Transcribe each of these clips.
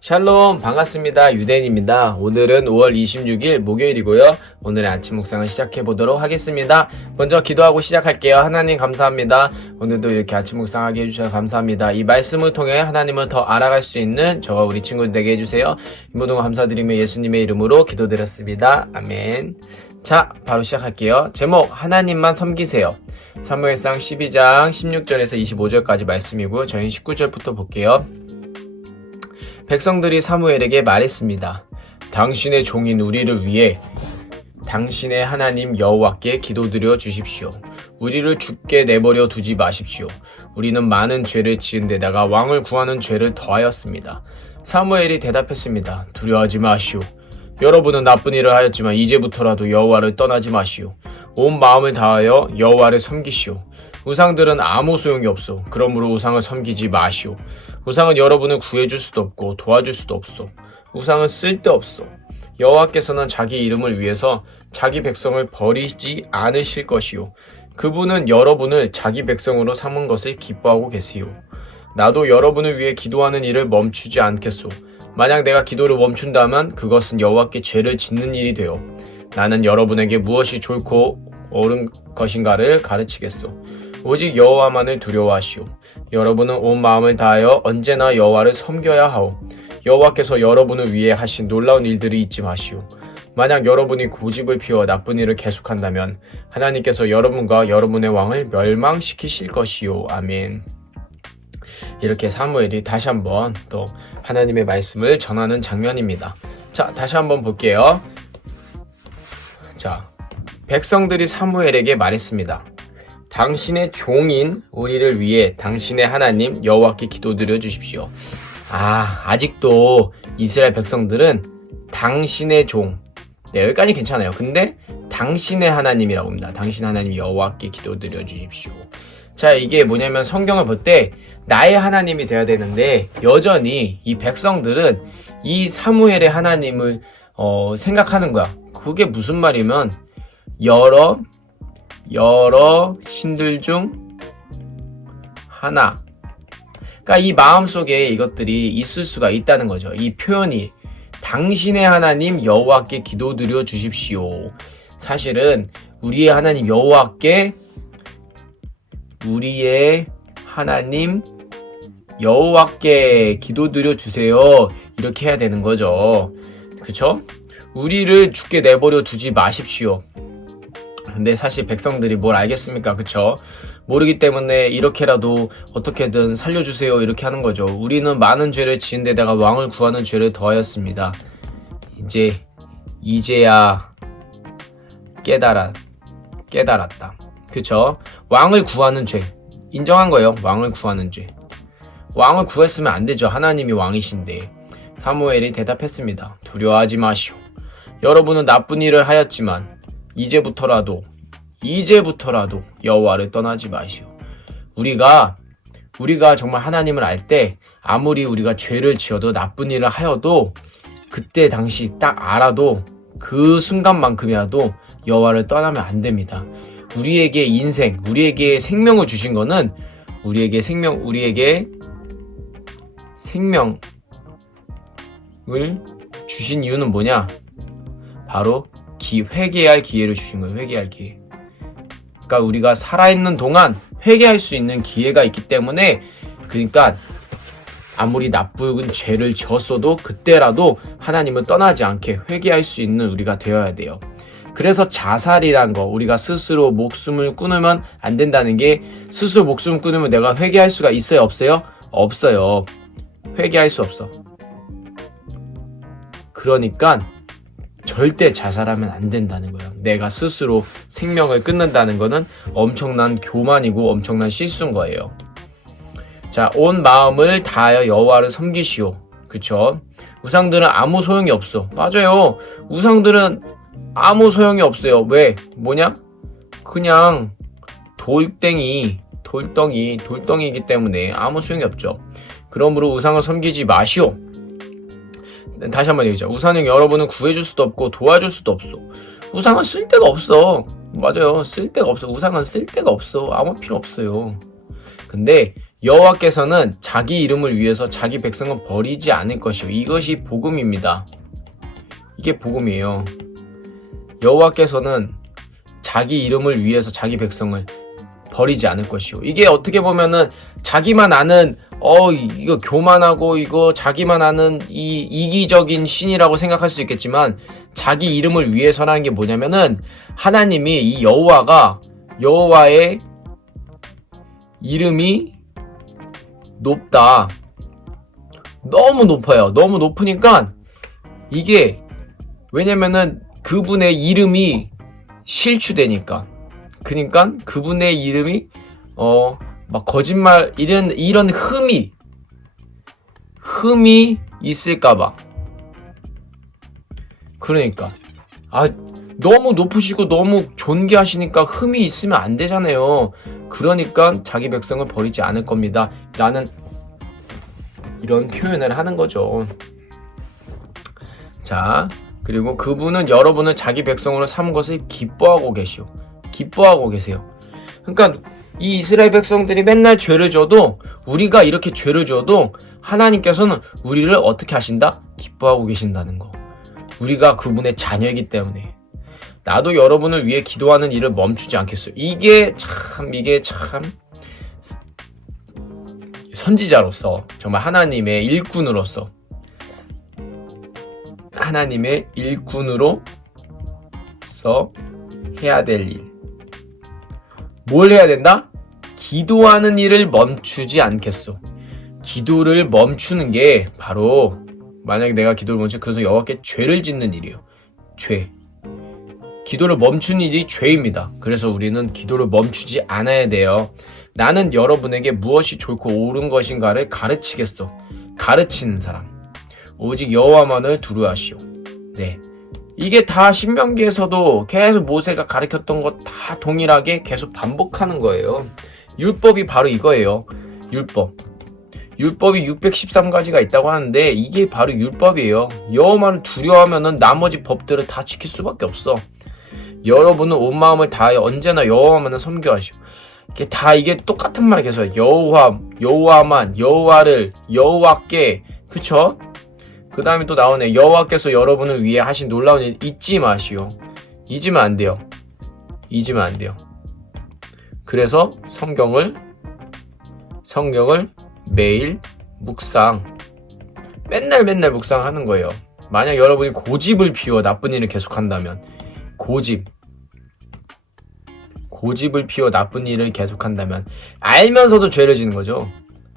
샬롬 반갑습니다. 유대인입니다. 오늘은 5월 26일 목요일이고요. 오늘의 아침 묵상을 시작해 보도록 하겠습니다. 먼저 기도하고 시작할게요. 하나님 감사합니다. 오늘도 이렇게 아침 묵상하게 해주셔서 감사합니다. 이 말씀을 통해 하나님을 더 알아갈 수 있는 저와 우리 친구들 되게 해주세요. 이 모든 거 감사드리며 예수님의 이름으로 기도드렸습니다. 아멘. 자, 바로 시작할게요. 제목 하나님만 섬기세요. 사무엘상 12장 16절에서 25절까지 말씀이고 저희는 19절부터 볼게요. 백성들이 사무엘에게 말했습니다. 당신의 종인 우리를 위해 당신의 하나님 여호와께 기도드려 주십시오. 우리를 죽게 내버려 두지 마십시오. 우리는 많은 죄를 지은 데다가 왕을 구하는 죄를 더하였습니다. 사무엘이 대답했습니다. 두려워하지 마시오. 여러분은 나쁜 일을 하였지만 이제부터라도 여호와를 떠나지 마시오. 온 마음을 다하여 여호와를 섬기시오. 우상들은 아무 소용이 없소. 그러므로 우상을 섬기지 마시오. 우상은 여러분을 구해줄 수도 없고 도와줄 수도 없소. 우상은 쓸데없소. 여호와께서는 자기 이름을 위해서 자기 백성을 버리지 않으실 것이요. 그분은 여러분을 자기 백성으로 삼은 것을 기뻐하고 계세요. 나도 여러분을 위해 기도하는 일을 멈추지 않겠소. 만약 내가 기도를 멈춘다면 그것은 여호와께 죄를 짓는 일이 되어 나는 여러분에게 무엇이 좋고 옳은 것인가를 가르치겠소. 오직 여호와만을 두려워하시오. 여러분은 온 마음을 다하여 언제나 여호와를 섬겨야 하오. 여호와께서 여러분을 위해 하신 놀라운 일들을 잊지 마시오. 만약 여러분이 고집을 피워 나쁜 일을 계속한다면 하나님께서 여러분과 여러분의 왕을 멸망시키실 것이요. 아멘. 이렇게 사무엘이 다시 한번 또 하나님의 말씀을 전하는 장면입니다. 자, 다시 한번 볼게요. 자, 백성들이 사무엘에게 말했습니다. 당신의 종인 우리를 위해 당신의 하나님 여호와께 기도드려 주십시오. 아직도 이스라엘 백성들은 당신의 종, 네, 여기까지 괜찮아요. 근데 당신의 하나님이라고 합니다. 당신 하나님 여호와께 기도드려 주십시오. 자, 이게 뭐냐면 성경을 볼 때 나의 하나님이 돼야 되는데 여전히 이 백성들은 이 사무엘의 하나님을 생각하는 거야. 그게 무슨 말이면 여러 신들 중 하나. 그러니까 이 마음속에 이것들이 있을 수가 있다는 거죠. 이 표현이 당신의 하나님 여호와께 기도드려 주십시오. 사실은 우리의 하나님 여호와께 우리의 하나님 여호와께 기도드려 주세요. 이렇게 해야 되는 거죠. 그쵸? 우리를 죽게 내버려 두지 마십시오. 근데 사실 백성들이 뭘 알겠습니까? 그쵸? 모르기 때문에 이렇게라도 어떻게든 살려주세요. 이렇게 하는 거죠. 우리는 많은 죄를 지은 데다가 왕을 구하는 죄를 더하였습니다. 이제야 깨달았다. 그쵸? 왕을 구하는 죄. 인정한 거예요. 왕을 구하는 죄. 왕을 구했으면 안 되죠. 하나님이 왕이신데. 사무엘이 대답했습니다. 두려워하지 마시오. 여러분은 나쁜 일을 하였지만 이제부터라도 여호와를 떠나지 마시오. 우리가 정말 하나님을 알 때 아무리 우리가 죄를 지어도 나쁜 일을 하여도 그때 당시 딱 알아도 그 순간만큼이라도 여호와를 떠나면 안 됩니다. 우리에게 인생, 우리에게 생명을 주신 거는 우리에게 생명을 주신 이유는 뭐냐? 바로 회개할 기회를 주신 거예요. 회개할 기회. 그러니까 우리가 살아있는 동안 회개할 수 있는 기회가 있기 때문에 그러니까 아무리 나쁜 죄를 지었어도 그때라도 하나님을 떠나지 않게 회개할 수 있는 우리가 되어야 돼요. 그래서 자살이란 거 우리가 스스로 목숨을 끊으면 안 된다는 게 스스로 목숨을 끊으면 내가 회개할 수가 있어요? 없어요? 없어요. 회개할 수 없어. 그러니까 절대 자살하면 안 된다는 거예요. 내가 스스로 생명을 끊는다는 거는 엄청난 교만이고 엄청난 실수인 거예요. 자, 온 마음을 다하여 여호와를 섬기시오. 그쵸? 우상들은 아무 소용이 없어. 맞아요. 우상들은 아무 소용이 없어요. 왜? 뭐냐? 그냥 돌덩이이기 때문에 아무 소용이 없죠. 그러므로 우상을 섬기지 마시오. 다시 한번 얘기하자. 우상은 여러분은 구해줄 수도 없고 도와줄 수도 없어. 우상은 쓸데가 없어. 맞아요. 쓸데가 없어. 우상은 쓸데가 없어. 아무 필요 없어요. 근데 여호와께서는 자기 이름을 위해서 자기 백성은 버리지 않을 것이요. 이것이 복음입니다. 이게 복음이에요. 여호와께서는 자기 이름을 위해서 자기 백성을 버리지 않을 것이요. 이게 어떻게 보면은 자기만 아는 이거 교만하고 이거 자기만 아는 이 이기적인 신이라고 생각할 수 있겠지만, 자기 이름을 위해서라는 게 뭐냐면은 하나님이 이 여호와의 이름이 높다. 너무 높아요. 너무 높으니까 이게 왜냐면은 그분의 이름이 실추되니까. 그러니까 그분의 이름이 막 거짓말 이런 흠이 있을까봐. 그러니까 너무 높으시고 너무 존귀하시니까 흠이 있으면 안 되잖아요. 그러니까 자기 백성을 버리지 않을 겁니다 라는 이런 표현을 하는 거죠. 자, 그리고 그분은 여러분을 자기 백성으로 삼은 것을 기뻐하고 계세요. 그러니까 이 이스라엘 백성들이 맨날 죄를 져도, 우리가 이렇게 죄를 져도 하나님께서는 우리를 어떻게 하신다? 기뻐하고 계신다는 거. 우리가 그분의 자녀이기 때문에. 나도 여러분을 위해 기도하는 일을 멈추지 않겠어요. 이게 참 선지자로서, 정말 하나님의 일꾼으로서 해야 될 일. 뭘 해야 된다? 기도하는 일을 멈추지 않겠소. 기도를 멈추는 게 바로, 만약에 내가 기도를 멈추면 그것은 여호와께 죄를 짓는 일이에요. 죄. 기도를 멈추는 일이 죄입니다. 그래서 우리는 기도를 멈추지 않아야 돼요. 나는 여러분에게 무엇이 좋고 옳은 것인가를 가르치겠소. 가르치는 사람. 오직 여호와만을 두려워하시오. 네. 이게 다 신명기에서도 계속 모세가 가르쳤던 것 다 동일하게 계속 반복하는 거예요. 율법이 바로 이거예요. 율법이 613가지가 있다고 하는데 이게 바로 율법이에요. 여호와만을 두려워하면은 나머지 법들을 다 지킬 수밖에 없어. 여러분은 온 마음을 다하여 언제나 여호와만을 섬겨하시오. 이게 똑같은 말 계속 여호와만, 여호와께, 그쵸? 그 다음에 또 나오네. 여호와께서 여러분을 위해 하신 놀라운 일 잊지 마시오. 잊으면 안 돼요. 그래서 성경을 매일 맨날 묵상하는 거예요. 만약 여러분이 고집을 피워 나쁜 일을 계속한다면, 고집을 피워 나쁜 일을 계속한다면, 알면서도 죄를 짓는 거죠.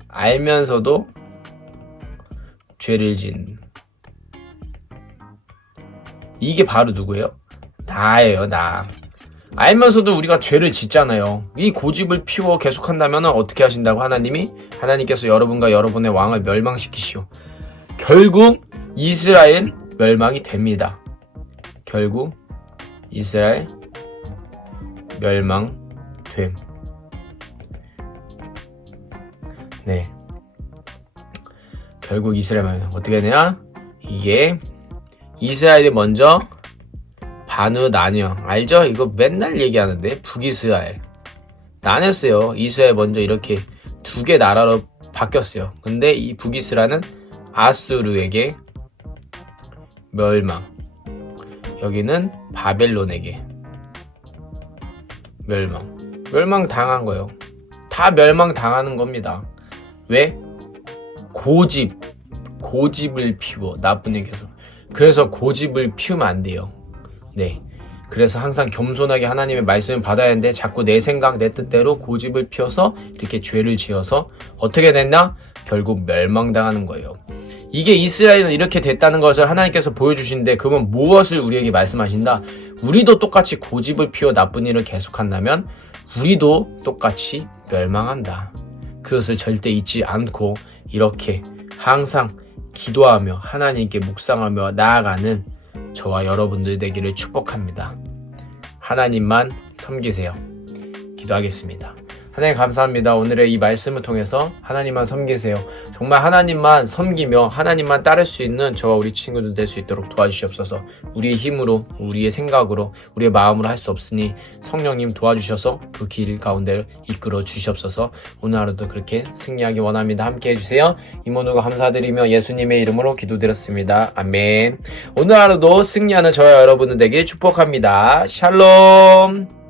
알면서도 죄를 짓는. 이게 바로 누구예요? 나예요, 나. 알면서도 우리가 죄를 짓잖아요. 이 고집을 피워 계속한다면 어떻게 하신다고? 하나님께서 여러분과 여러분의 왕을 멸망시키시오. 결국 이스라엘 멸망이 됩니다. 결국 이스라엘 멸망됨. 네. 결국 이스라엘 멸망. 어떻게 되냐? 이게 이스라엘이 먼저 반으로 나뉘어. 알죠? 이거 맨날 얘기하는데 북이스라엘 나눴어요. 이스라엘 먼저 이렇게 두 개 나라로 바뀌었어요. 근데 이 북이스라엘은 아수르에게 멸망, 여기는 바벨론에게 멸망당한 거예요. 다 멸망당하는 겁니다. 왜? 고집을 피워 나쁜 얘기해서. 그래서 고집을 피우면 안 돼요. 네. 그래서 항상 겸손하게 하나님의 말씀을 받아야 하는데 자꾸 내 생각, 내 뜻대로 고집을 피워서 이렇게 죄를 지어서 어떻게 됐나? 결국 멸망당하는 거예요. 이게 이스라엘은 이렇게 됐다는 것을 하나님께서 보여주시는데, 그러면 무엇을 우리에게 말씀하신다? 우리도 똑같이 고집을 피워 나쁜 일을 계속한다면 우리도 똑같이 멸망한다. 그것을 절대 잊지 않고 이렇게 항상 기도하며 하나님께 묵상하며 나아가는 저와 여러분들 되기를 축복합니다. 하나님만 섬기세요. 기도하겠습니다. 하나님 감사합니다. 오늘의 이 말씀을 통해서 하나님만 섬기세요. 정말 하나님만 섬기며 하나님만 따를 수 있는 저와 우리 친구들 될 수 있도록 도와주시옵소서. 우리의 힘으로, 우리의 생각으로, 우리의 마음으로 할 수 없으니 성령님 도와주셔서 그 길 가운데 이끌어 주시옵소서. 오늘 하루도 그렇게 승리하기 원합니다. 함께 해주세요. 이모누가 감사드리며 예수님의 이름으로 기도드렸습니다. 아멘. 오늘 하루도 승리하는 저와 여러분들 되길 축복합니다. 샬롬.